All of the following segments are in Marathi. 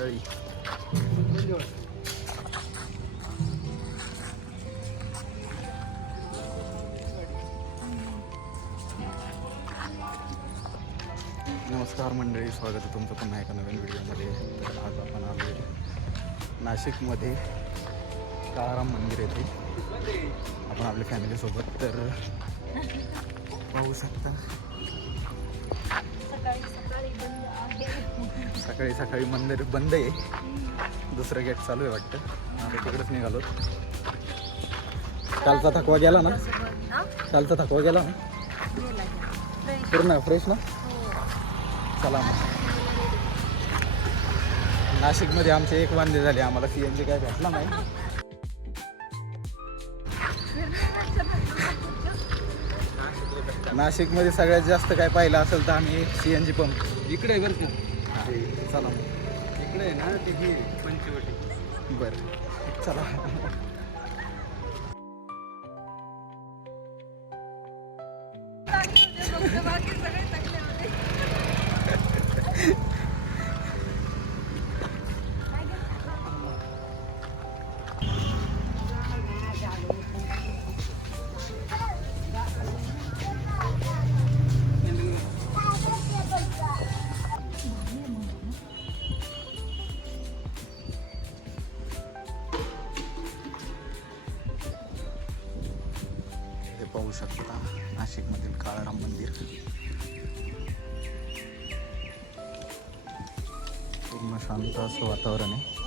मंडळी. नमस्कार मंडळी, स्वागत आहे तुमचं पुन्हा एका नवीन व्हिडिओमध्ये. तर आज आपण आलो नाशिकमध्ये काळाराम मंदिर येथे. आपण आपल्या फॅमिलीसोबत. तर पाहू शकता सकाळी सकाळी मंदिर बंद आहे. दुसरं गेट चालू आहे वाटतं. आम्ही तिकडेच निघालो. कालचा थकवा गेला ना? कालचा थकवा गेला ना पूर्ण फ्रेश ना? चला मग. नाशिकमध्ये आमचे एक वांदे झाले. आम्हाला CNG काय भेटला नाही. नाशिकमध्ये सगळ्यात जास्त काय पाहिलं असेल तर आम्ही CNG पंप इकडे आहे बरं का. चला मग. इकडे आहे ना ते ही पंचवटी. बरं चला. पाहू शकता नाशिकमधील काळाराम मंदिर. पूर्ण शांत असं वातावरण आहे.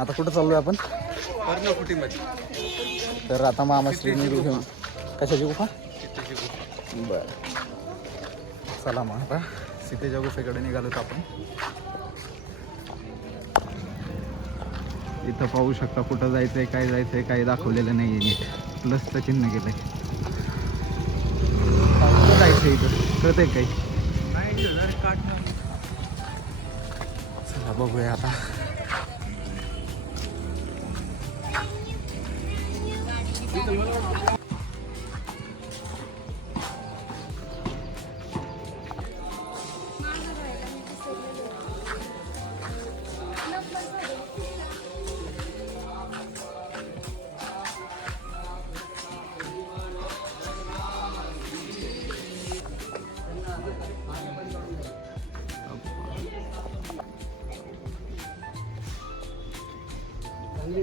आता कुठं चाललोय आपण? कर्णकुटीमध्ये. तर आता मामाश्री घेऊन. कशाची गुफा? बरं चला मग आता सीतेच्या गुफेकडे निघालोत आपण. इथं पाहू शकता कुठं जायचंय, काय जायचंय, काही दाखवलेलं नाही आहे नीट. प्लसचं चिन्ह गेलंय. कुठं जायचंय इथं कळतंय काही? चला बघूया आता.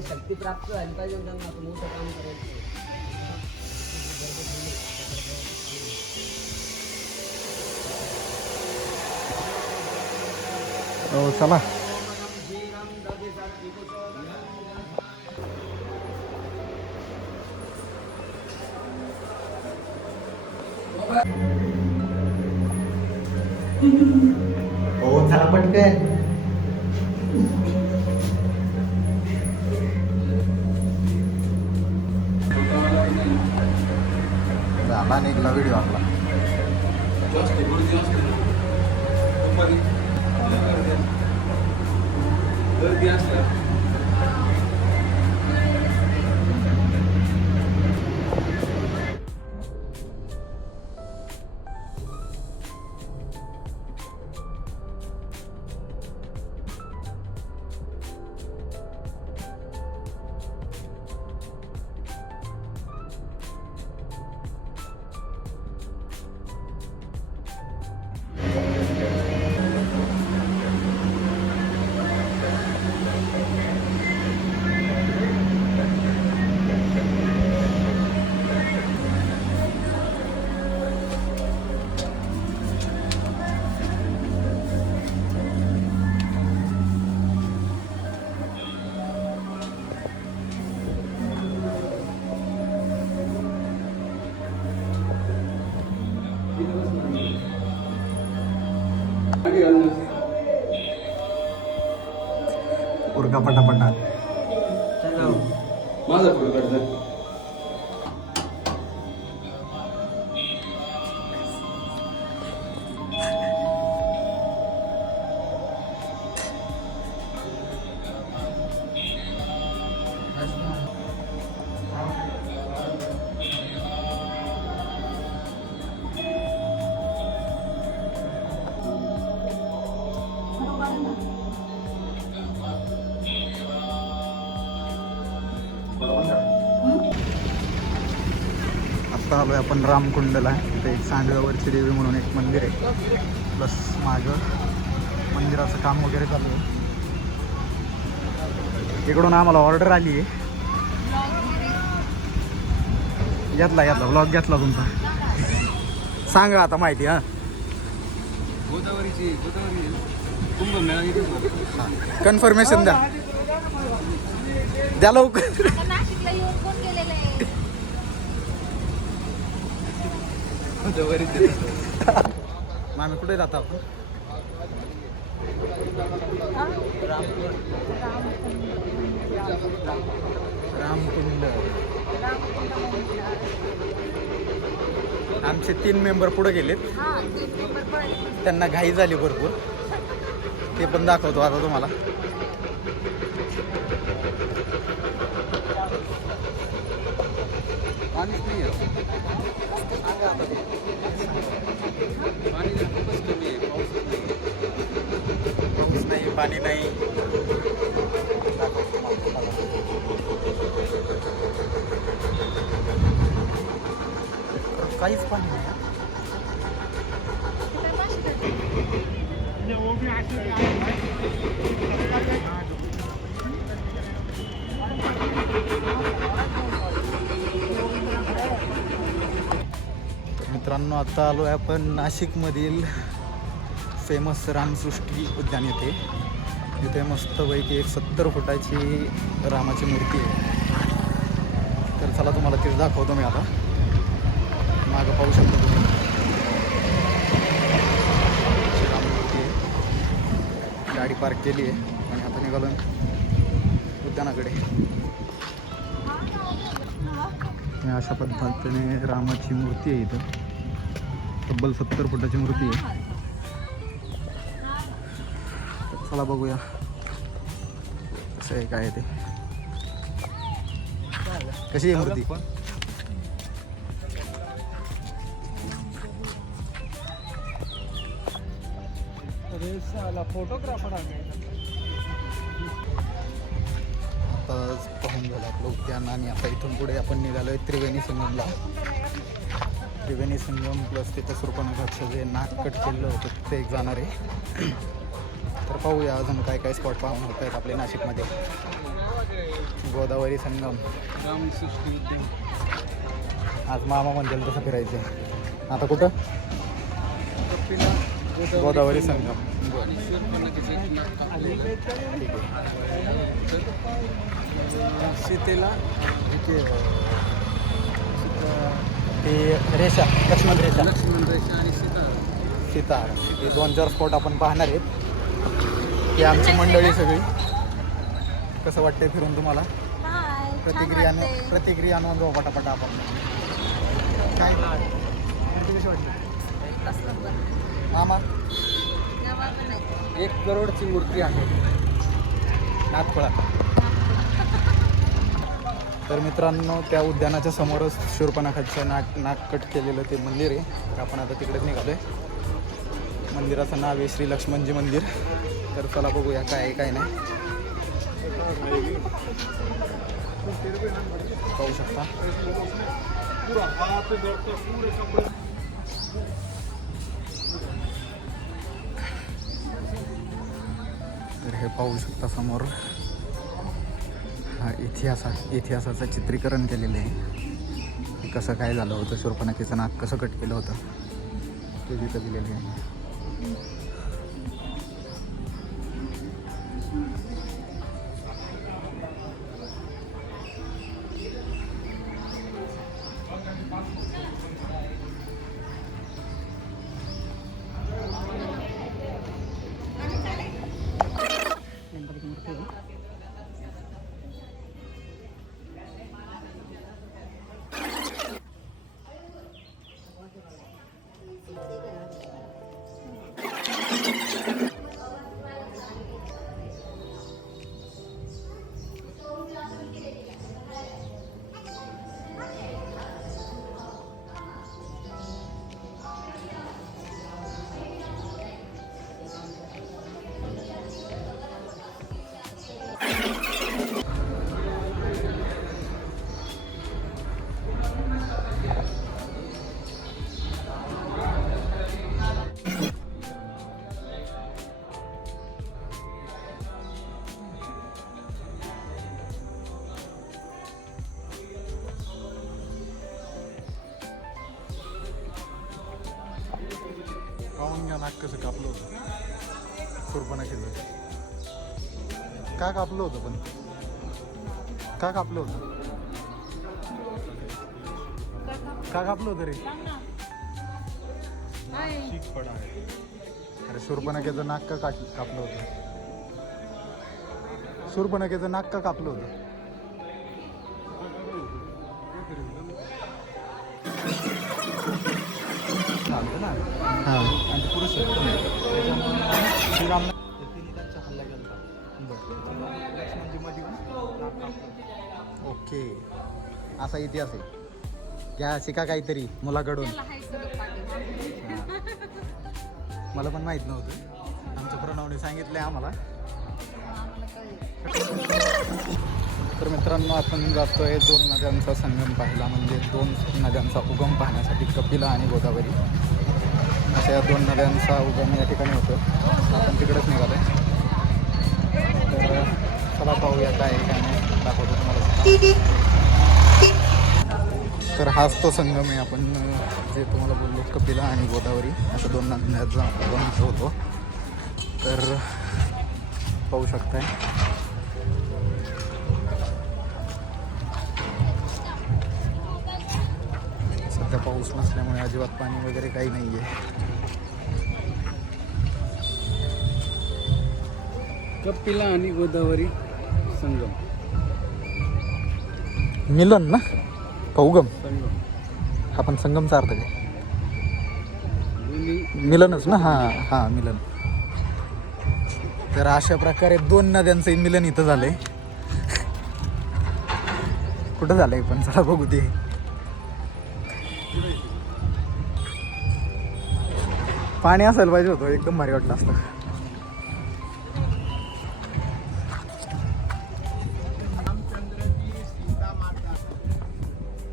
शक्ती प्राप्त झाली पाहिजे त्यांना. मोठं काम करायचं. चला. हो चला पटकन. झाला निघला व्हिडिओ आपला. उरका पटापटा. माझा फोटो काढ. आत्ता आलोय आपण रामकुंडला. इथे एक सांडव्यावरची देवी म्हणून एक मंदिर आहे. प्लस मागं मंदिराचं काम वगैरे चालू आहे. इकडून आम्हाला ऑर्डर आली आहे. घेतला ब्लॉग घेतला तुमचा. सांगा आता माहिती. हां गोदावरी कुंभमेळा कन्फर्मेशन द्या लवकर. नाशिकला येऊन कोण गेलेलं आहे? मामी कुठे जाता आपण? रामकुंड. आमचे 3 मेंबर पुढे गेलेत. हां, 3 नंबर पळाले. त्यांना घाई झाली भरपूर. ते पण दाखवतो आता तुम्हाला. पाणीच नाही आहे. पाणी खूपच कमी आहे. पाऊस नाही, पाणी नाही. काहीच पाणी नाही. मित्रांनो, आता आलो आहे आपण नाशिकमधील फेमस रामसृष्टी उद्यान येथे. इथे मस्तपैकी एक 70 फुटाची रामाची मूर्ती आहे. तर चला तुम्हाला तीच दाखवतो मी आता. मागं पाहू शकता तुम्ही राममूर्ती आहे. गाडी पार्क केली आहे आणि आता निघालो उद्यानाकडे. अशा पद्धतीने रामाची मूर्ती आहे इथं. तब्बल 70 फुटाची मूर्ती आहे. चला बघूया कसं आहे काय ते. कशी आहे मूर्ती? फोटोग्राफर आताच पाहून झालं आपलं उद्यान आणि आता इथून पुढे आपण निघालो आहे त्रिवेणी संगमला. त्रिवेणी संगम प्लस तिथं सुरपनखाचं जे नाक कट केलेलं होतं ते एक जाणार आहे. तर पाहूया अजून काय काय स्पॉट पाहून होत आहेत आपले नाशिकमध्ये. गोदावरी संगम. रामसृष्टी उद्यान. आज मामा म्हणतील तसं फिरायचं आहे. आता कुठं? गोदावरी संगम. ठीक आहे. सीतेला इथे ते रेषा, लक्ष्मण रेषा. लक्ष्मण रेषा आणि सीता सीता हे 2-4 स्पॉट आपण पाहणार आहेत. ही आमची मंडळी सगळी. कसं वाटतंय फिरून तुम्हाला? हाय, छान वाटतंय. प्रतिक्रिया नोंदवा पटापट आपण. काय कशी वाटली एक मामा? नवाबं नाही. 1 करोडची मूर्ती आहे. नागपुळा. तर मित्रांनो त्या उद्यानाच्या समोरच शूर्पणखाचं नाककट केलेलं ते मंदिर आहे. तर आपण आता तिकडेच निघालोय. मंदिराचं नाव आहे श्री लक्ष्मणजी मंदिर. तर चला बघूया काय आहे काय नाही. पाहू शकता. तर हे पाहू शकता समोर हा इतिहासाचं चित्रीकरण केलेलं आहे की कसं काय झालं होतं, शूर्पणखेचं नाक कसं कट केलं होतं ते तिथं दिलेलं आहे. गणपतीची मूर्ती आहे. पाहून घ्या नाक कसं कापलं होतं शूर्पणखेचं. का कापलं होतं पण? का कापलं होतं? का कापलं होतं रे? अरे शूर्पणखेचं नाक का कापलं होतं? शूर्पणखेचं नाक का कापलं होतं? चालतं ना. हां. आणि ते पुरुष आहेत पण. त्याच्यामुळे श्रीराम तिने त्यांच्या हल्ला केला होता. लक्ष्मणजी मध्ये ओके. असा इतिहास आहे. घ्या शिका काहीतरी मुलाकडून. त्याला हाय सगळं पाठवलं. मला पण माहीत नव्हतं. आमच्या प्रणवने सांगितलं आहे आम्हाला. आम्हाला कळलं. तर मित्रांनो आपण जातोय 2 नद्यांचा संगम पाहिला, म्हणजे 2 नद्यांचा उगम पाहण्यासाठी कपिला आणि गोदावरी अशा या 2 नद्यांचा उगम या ठिकाणी होतो. आपण तिकडेच निघालो. तर चला पाहूया काय काय नाही, दाखवतो तुम्हाला. तर हाच तो संगम आहे. आपण जे तुम्हाला बोललो कपिला आणि गोदावरी अशा 2 नद्यांचा उगम इथं होतो. तर पाहू शकताय. सध्या पाऊस नसल्यामुळे अजिबात पाणी वगैरे काही नाही आहे. कपिला आणि गोदावरी संगम. मिलन ना का उगम? संगम हा पण संगमचा अर्थ काय? दोन्ही मिलनच ना. हां हां मिलन. तर अशा प्रकारे 2 नद्यांचं मिलन इथं झालंय. कुठं झालंय पण चला बघू ते. पाणी असायला पाहिजे होतं, एकदम भारी वाटलं असतं.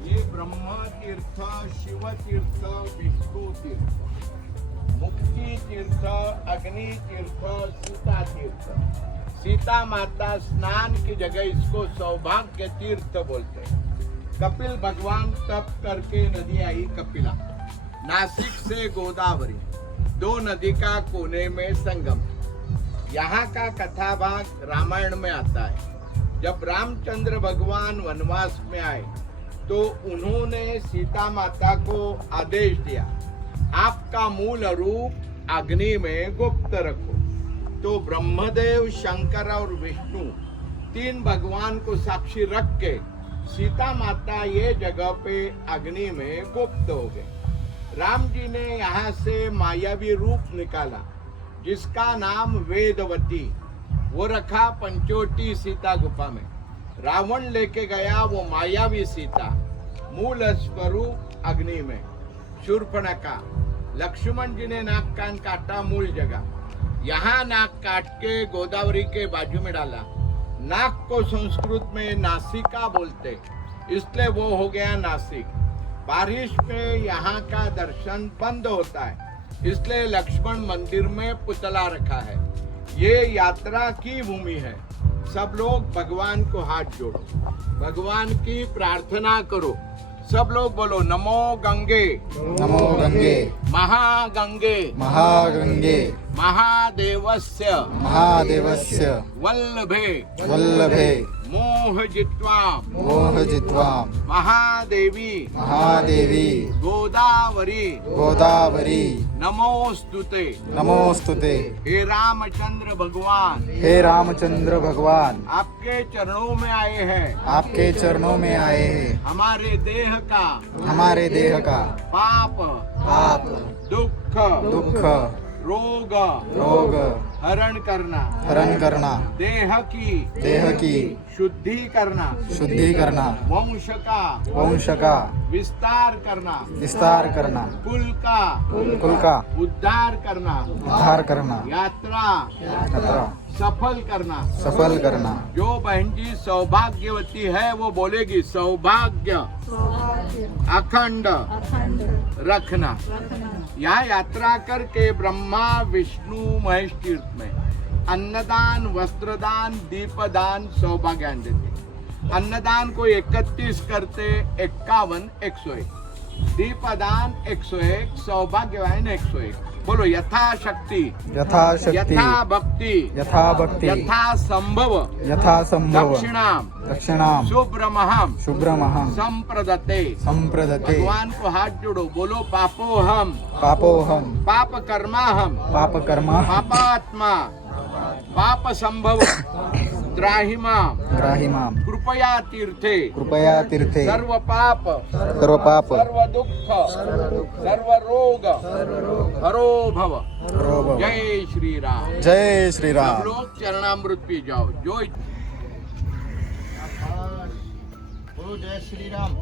ये ब्रह्मतीर्थ, शिवतीर्थ, विष्णुतीर्थ, मुक्तितीर्थ, अग्नितीर्थ, सीतातीर्थ. सीता माता स्नान की जगह इसको सौभाग्य तीर्थ बोलते हैं. कपिल भगवान तप करके नदी आई कपिला. नासिक से गोदावरी 2 नदी का कोने में संगम. यहाँ का कथा भाग रामायण में आता है. जब रामचंद्र भगवान वनवास में आए तो उन्होंने सीता माता को आदेश दिया, आपका मूल रूप अग्नि में गुप्त रखो। तो ब्रह्मदेव, शंकर और विष्णु 3 भगवान को साक्षी रख के सीता माता ये जगह पे अग्नि में गुप्त हो गए। राम जी ने यहाँ से मायावी रूप निकाला जिसका नाम वेदवती, वो रखा पंचोटी सीता गुफा में। रावण लेके गया वो मायावी सीता, मूल स्वरूप अग्नि में। शूर्पणखा, लक्ष्मण जी ने नाक कान काटा मूल जगह, यहाँ नाक काट के गोदावरी के बाजू में डाला। नाक को संस्कृत में नासिका बोलते, इसलिए वो हो गया नासिक। बारिश में यहाँ का दर्शन बंद होता है, इसलिए लक्ष्मण मंदिर में पुतला रखा है। ये यात्रा की भूमि है। सब लोग भगवान को हाथ जोड़ो, भगवान की प्रार्थना करो। सब लोग बोलो नमो गंगे, नमो गंगे, महागंगे, महागंगे, महादेवस्य, महादेवस्य, वल्लभे, वल्लभे, मोहजित्वाम, मोहजित्वाम, महादेवी, महादेवी, गोदावरी, गोदावरी, नमोस्तुते। नमोस्तुते। हे रामचंद्र भगवान, हे रामचंद्र भगवान, आपके चरणों में आए हैं। आपके चरणों में आए हैं। हमारे देह का, हमारे देह का पाप, पाप, दुख, दुख, रोग, रोग हरण करना, हरण करना, देह की शुद्धि करना, शुद्धि करना, वंश का विस्तार करना, विस्तार करना, कुल का उद्धार करना, उद्धार करना, यात्रा सफल करना। सफल करना। जो बहन जी सौभाग्यवती है वो बोलेगी सौभाग्य अखंड रखना। यह यात्रा करके ब्रह्मा विष्णु महेश तीर्थ में अन्नदान, वस्त्रदान, दीपदान, सौभाग्यान देते। अन्नदान को 31 करते, 51, 101, दीपदान 101, सौभाग्यवान 101। बोलो यथाशक्ति, यथाशक्ति, यथा भक्ति, यथा भक्ति, यथा संभव, यथा संभव, दक्षिणाम, दक्षिणाम, शुभ्रमहम, शुभ्रमहम, संप्रदते। संप्रदते। भगवान को हाथ जोड़ो, बोलो पापोहम, पापोहम, पाप कर्माहम, पाप कर्मा, पापात्मा, पाप संभव, त्राहिमा, ग्राहिमाम, कृपया तीर्थे, कृपया तीर्थे, सर्व पाप, सर्व पाप, सर्व दुःख, सर्व रोग, हरो भव। रोग। जय श्री राम। जय श्री सब राम। लोग चरणामृत पी जाओ। जो बोलो जय श्री राम।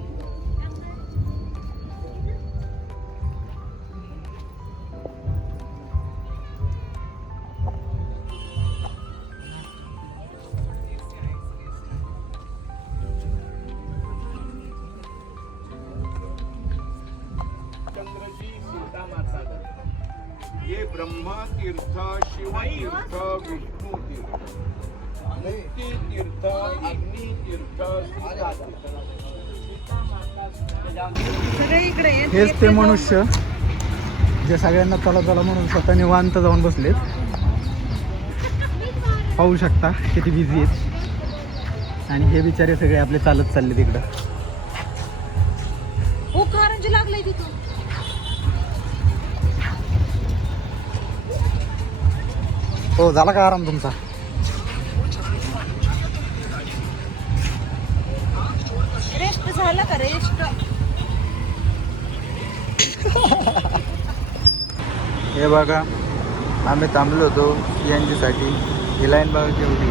सीता माता दर्शन। ये ब्रह्म तीर्थ, शिव तीर्थ, विष्णु तीर्थ, मुक्ति तीर्थ, अग्नि तीर्थ, सीता सगळे इकडे आहेत. हेच ते मनुष्य जे सगळ्यांना चला चला म्हणून स्वतः निवांत जाऊन बसलेत. पाहू शकता किती बिझी आहेत. आणि हे बिचारे सगळे आपले चालत चालले तिकडं. ओ कारंजी लागलंय तिथून. हो झाला का आराम तुमचा? रेस्ट झाला का रेस्ट? हे बघा आम्ही थांबलो होतो CNG साठी. ही लाईन बघा केवढी.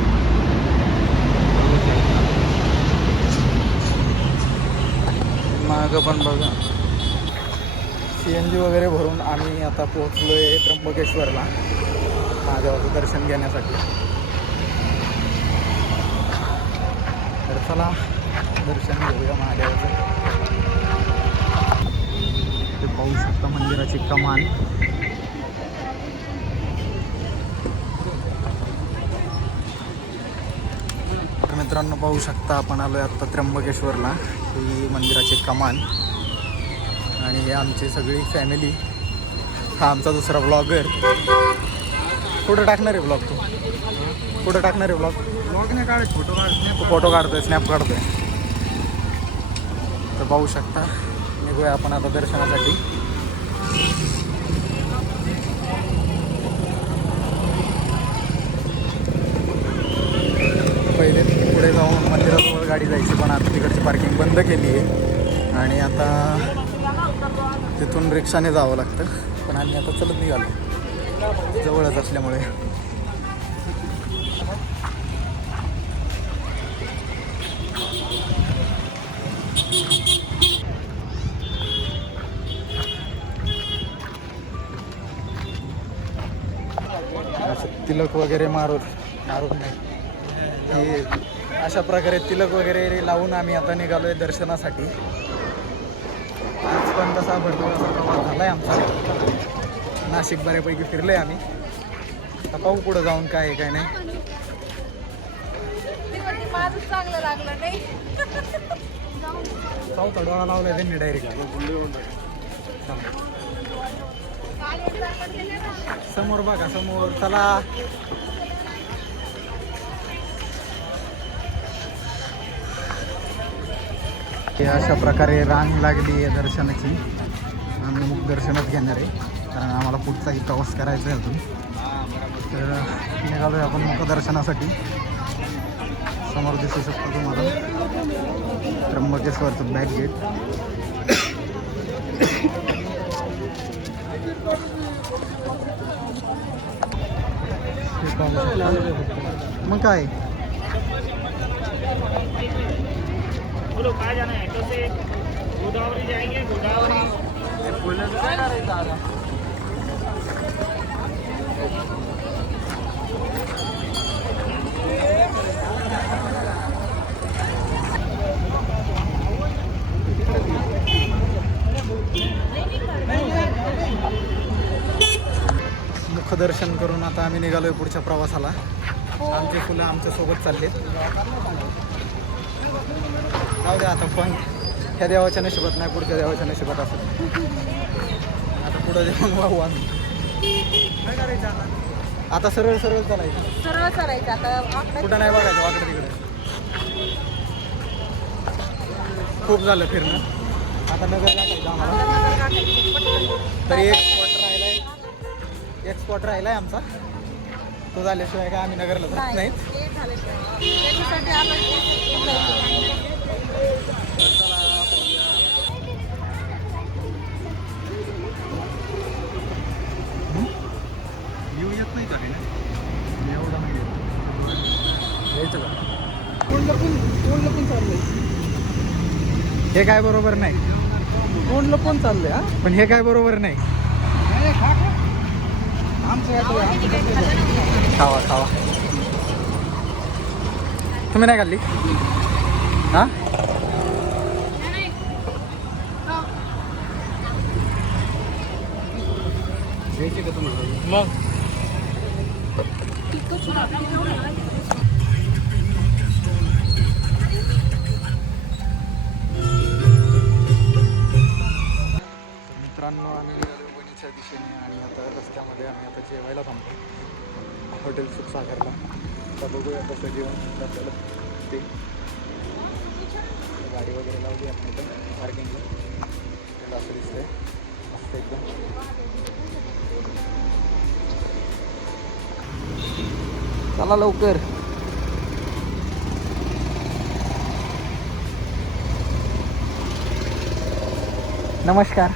मागं पण बघा. CNG वगैरे भरून आम्ही आता पोहोचलोय त्र्यंबकेश्वरला महादेवाचं दर्शन घेण्यासाठी. तर चला दर्शन घेऊया महादेवाचं. ते पाहू शकता मंदिराची कमान. तर मित्रांनो पाहू शकता आपण आलोय आता त्र्यंबकेश्वरला. ही मंदिराची कमान आणि हे आमची सगळी फॅमिली. हा आमचा दुसरा ब्लॉगर. कुठं टाकणार आहे ब्लॉग तू? कुठं टाकणार आहे ब्लॉग? ब्लॉग नाही काढत, फोटो काढतोय, स्नॅप काढतोय. तर पाहू शकता निघूया आपण आता दर्शनासाठी. बंद केली आहे आणि आता तिथून रिक्षाने जावं लागतं. पण आम्ही आता चलत निघालो जवळच असल्यामुळे. तिलक वगैरे मारून नाही, हे अशा प्रकारे तिलक वगैरे लावून आम्ही आता निघालो आहे दर्शनासाठी. आज पण तसा भरपूर असा प्रवास झाला आहे आमचा. नाशिक बऱ्यापैकी फिरलो आहे आम्ही. आता पाहू पुढं जाऊन काय आहे काय नाही. माझं चांगलं लागलं नाही. चौथा डोळा लावलाय त्यांनी डायरेक्ट. समोर बघा समोर, चला. अशा प्रकारे रांग लागली आहे दर्शनाची. आम्ही मुख दर्शनच घेणार आहे कारण आम्हाला पुढचाही प्रवास करायचा आहे अजून. तर निघालो आहे आपण मुखदर्शनासाठी. समोर दिसू शकतो तुम्हाला त्र्यंबकेश्वरचं बॅक गेट. मग काय कहाँ जाना है? ऑटो से गोदावरी जाएंगे. गोदावरी काय करायचं आता. मुखदर्शन करून आता आम्ही निघालोय पुढच्या प्रवासाला. आमचे फुलं आमच्या सोबत चाललेत. जाऊ द्या आता, पण ह्या देवाच्या नशिबात नाही, पुढच्या देवाच्या नशिबात असं. आता पुढं देऊन वाहू आम्ही. काय करायचं आता? सरळ सरळ चालायचं. सरळ करायचं आता. कुठं नाही बघायचं वाकडं तिकडे. खूप झालं फिरणं. आता नगर टाकायचं आम्हाला. तरी एक स्पॉट राहिलाय आमचा. तो झाल्याशिवाय काय आम्ही नगरला जात नाहीत. त्याच्यासाठी आपण येऊ येत नाही का एवढं नाही यायचं का? हे काय बरोबर नाही. कोण लपून चाललंय हा? पण हे काय बरोबर नाही. खावा खावा. तुम्ही नाही खाल्ली हा? घ्यायची का तुम्हाला? मग मित्रांनो, आम्ही निघालो वणीच्या दिशेने आणि आता रस्त्यामध्ये आम्ही आता जेवायला थांबतो हॉटेल सुखसागरला. आता बघूया कसं जेवण आपल्याला ते. गाडी वगैरे लावली आपण इथं पार्किंगला. त्याला असं दिसतंय मस्त एकदम. चला लवकर. नमस्कार.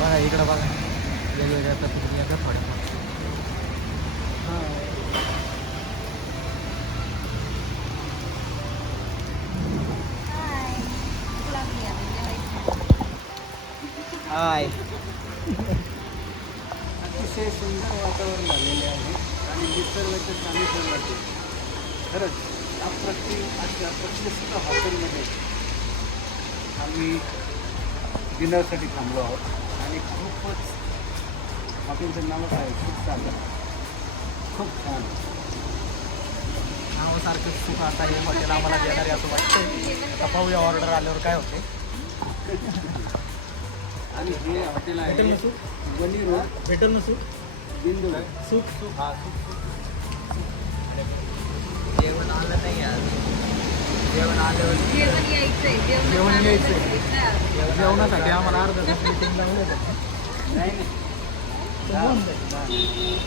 बघा इकडं बघा वेगवेगळ्या पद्धतीने येतात थोड्या. हाय. अतिशय सुंदर वातावरण झालेले आहे आणि निसर्गाचे सानिध्य वाटते. खरंच अशा प्रतिष्ठित हॉटेलमध्ये आम्ही डिनरसाठी थांबलो आहोत आणि खूपच हॉटेलचं नावच आहे सुखसागर. खूप छान नावासारखं सुख आता हे हॉटेल आम्हाला देणार आहे असं वाटतं. आता पाहूया ऑर्डर आल्यावर काय होते. आणि हे हॉटेल आहे वनी रोड. भेटेल ना सूप? बिंदू सूप. हा सूप. जेवण आलं नाही आज. जेवण जेवण यायचंय जेवण यायचंय. जेवण जेवणासाठी आम्हाला अर्धा तास meeting लावलं होतं.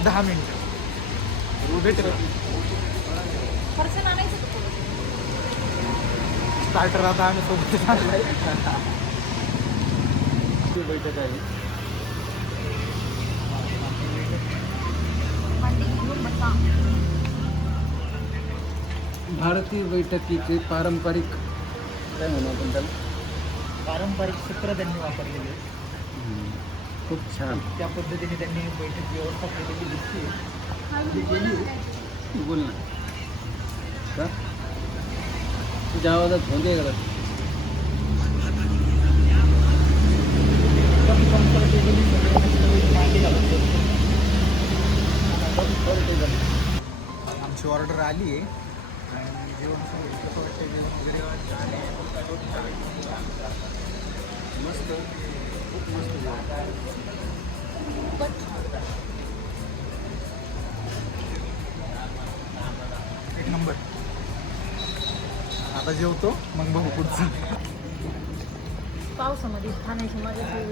10 मिनिटं भेटेल. पर्सन आणायचं का थोडं? स्टार्टर आता आम्ही सोबतच आणलाय. बैठक आहे. मांडी घेऊन बसा. भारतीय बैठकीचे पारंपरिक काय म्हणू आपण त्याला पारंपरिक सूत्र त्यांनी वापरलेली आहे. खूप छान. त्या पद्धतीने त्यांनी बैठक व्यवस्था केलेली दिसते. बोल ना का तुझ्या आवाजात होते का आमची ऑर्डर आली आहे आणि जेवण सुरू आहे. कसं वाटतं जेवण वगैरे आणि मस्त खूप मस्त जेवण. एक नंबर. आता जेवतो मग बघू पुढचं. पावसामध्ये खाण्याची मजा कोण